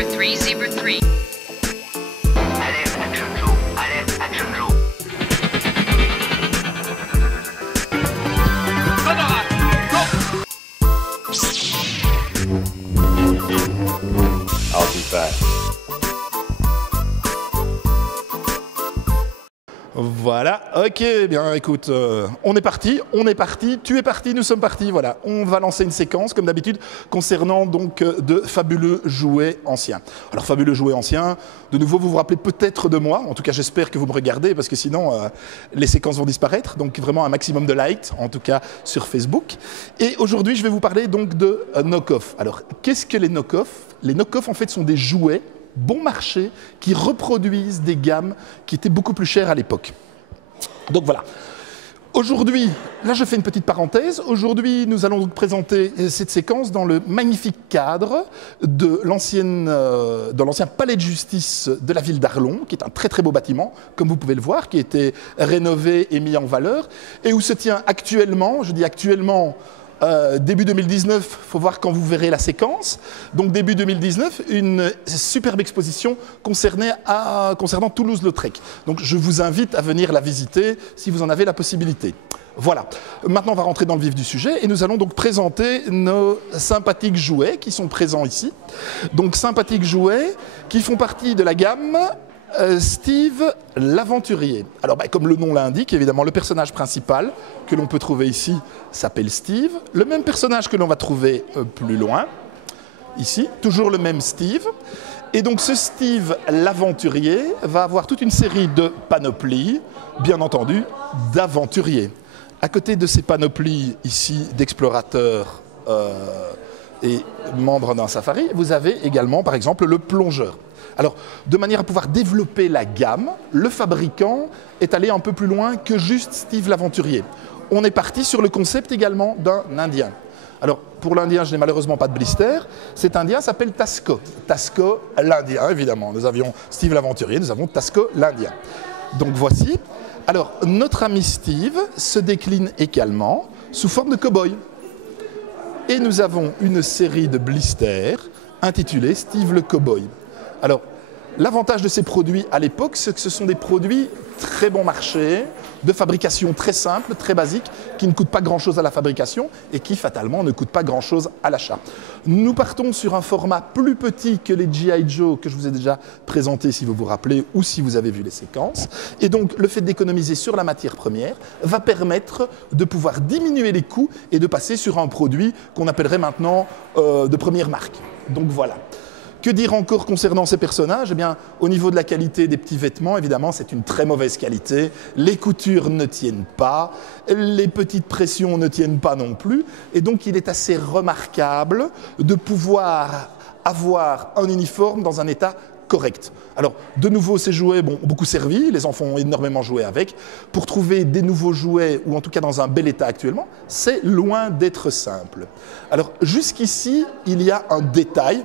Zebra 3, Zebra 3. Alerte Action Joe. Alerte Action Joe. I'll be back. Voilà, ok, bien écoute, on est parti, tu es parti, nous sommes partis, voilà. On va lancer une séquence, comme d'habitude, concernant donc de fabuleux jouets anciens. Alors, fabuleux jouets anciens, de nouveau, vous vous rappelez peut-être de moi, en tout cas j'espère que vous me regardez, parce que sinon, les séquences vont disparaître, donc vraiment un maximum de likes, en tout cas sur Facebook. Et aujourd'hui, je vais vous parler donc de knock-off. Alors, qu'est-ce que les knock-off? Les knock-off, en fait, sont des jouets bon marché qui reproduisent des gammes qui étaient beaucoup plus chères à l'époque. Donc voilà. Aujourd'hui, là je fais une petite parenthèse, aujourd'hui nous allons donc présenter cette séquence dans le magnifique cadre de l'ancien palais de justice de la ville d'Arlon, qui est un très très beau bâtiment, comme vous pouvez le voir, qui a été rénové et mis en valeur, et où se tient actuellement, je dis actuellement, début 2019, il faut voir quand vous verrez la séquence. Donc début 2019, une superbe exposition concernant Toulouse-Lautrec. Donc je vous invite à venir la visiter si vous en avez la possibilité. Voilà. Maintenant, on va rentrer dans le vif du sujet et nous allons donc présenter nos sympathiques jouets qui sont présents ici. Donc sympathiques jouets qui font partie de la gamme Steve l'aventurier. Alors, comme le nom l'indique, évidemment, le personnage principal que l'on peut trouver ici s'appelle Steve. Le même personnage que l'on va trouver plus loin, ici, toujours le même Steve. Et donc, ce Steve l'aventurier va avoir toute une série de panoplies, bien entendu, d'aventuriers. À côté de ces panoplies ici d'explorateurs et membres d'un safari, vous avez également, par exemple, le plongeur. Alors, de manière à pouvoir développer la gamme, le fabricant est allé un peu plus loin que juste Steve l'aventurier. On est parti sur le concept également d'un Indien. Alors, pour l'Indien, je n'ai malheureusement pas de blister. Cet Indien s'appelle Tasco. Tasco l'Indien, évidemment. Nous avions Steve l'aventurier, nous avons Tasco l'Indien. Donc voici. Alors, notre ami Steve se décline également sous forme de cow-boy. Et nous avons une série de blisters intitulés Steve le Cowboy. Alors, l'avantage de ces produits à l'époque, c'est que ce sont des produits très bon marché, de fabrication très simple, très basique, qui ne coûtent pas grand-chose à la fabrication et qui, fatalement, ne coûtent pas grand-chose à l'achat. Nous partons sur un format plus petit que les G.I. Joe que je vous ai déjà présentés, si vous vous rappelez, ou si vous avez vu les séquences. Et donc, le fait d'économiser sur la matière première va permettre de pouvoir diminuer les coûts et de passer sur un produit qu'on appellerait maintenant de première marque. Donc voilà. Que dire encore concernant ces personnages? Eh bien, au niveau de la qualité des petits vêtements, évidemment, c'est une très mauvaise qualité. Les coutures ne tiennent pas, les petites pressions ne tiennent pas non plus. Et donc, il est assez remarquable de pouvoir avoir un uniforme dans un état correct. Alors, de nouveau, ces jouets ont beaucoup servi, les enfants ont énormément joué avec. Pour trouver des nouveaux jouets, ou en tout cas dans un bel état actuellement, c'est loin d'être simple. Alors, jusqu'ici, il y a un détail,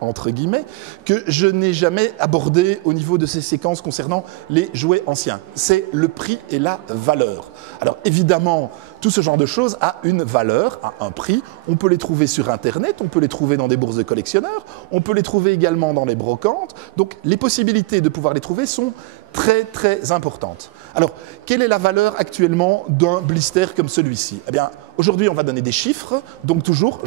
entre guillemets, que je n'ai jamais abordé au niveau de ces séquences concernant les jouets anciens. C'est le prix et la valeur. Alors évidemment, tout ce genre de choses a une valeur, a un prix. On peut les trouver sur Internet, on peut les trouver dans des bourses de collectionneurs, on peut les trouver également dans les brocantes. Donc les possibilités de pouvoir les trouver sont très très importantes. Alors, quelle est la valeur actuellement d'un blister comme celui-ci? Eh bien, aujourd'hui, on va donner des chiffres. Donc toujours,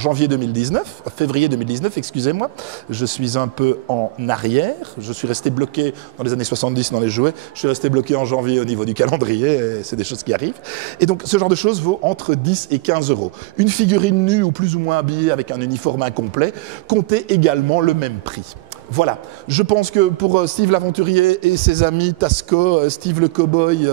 février 2019, excusez-moi. Je suis un peu en arrière. Je suis resté bloqué dans les années 70 dans les jouets. Je suis resté bloqué en janvier au niveau du calendrier. C'est des choses qui arrivent. Et donc, ce genre de choses vaut entre 10 et 15 €. Une figurine nue ou plus ou moins habillée avec un uniforme incomplet comptait également le même prix. Voilà, je pense que pour Steve l'aventurier et ses amis Tasco, Steve le cowboy,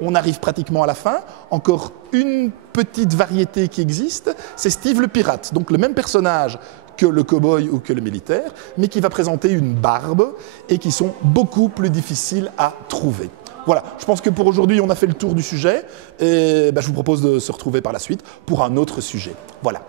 on arrive pratiquement à la fin. Encore une petite variété qui existe, c'est Steve le pirate. Donc le même personnage que le cowboy ou que le militaire, mais qui va présenter une barbe et qui sont beaucoup plus difficiles à trouver. Voilà, je pense que pour aujourd'hui, on a fait le tour du sujet et je vous propose de se retrouver par la suite pour un autre sujet. Voilà.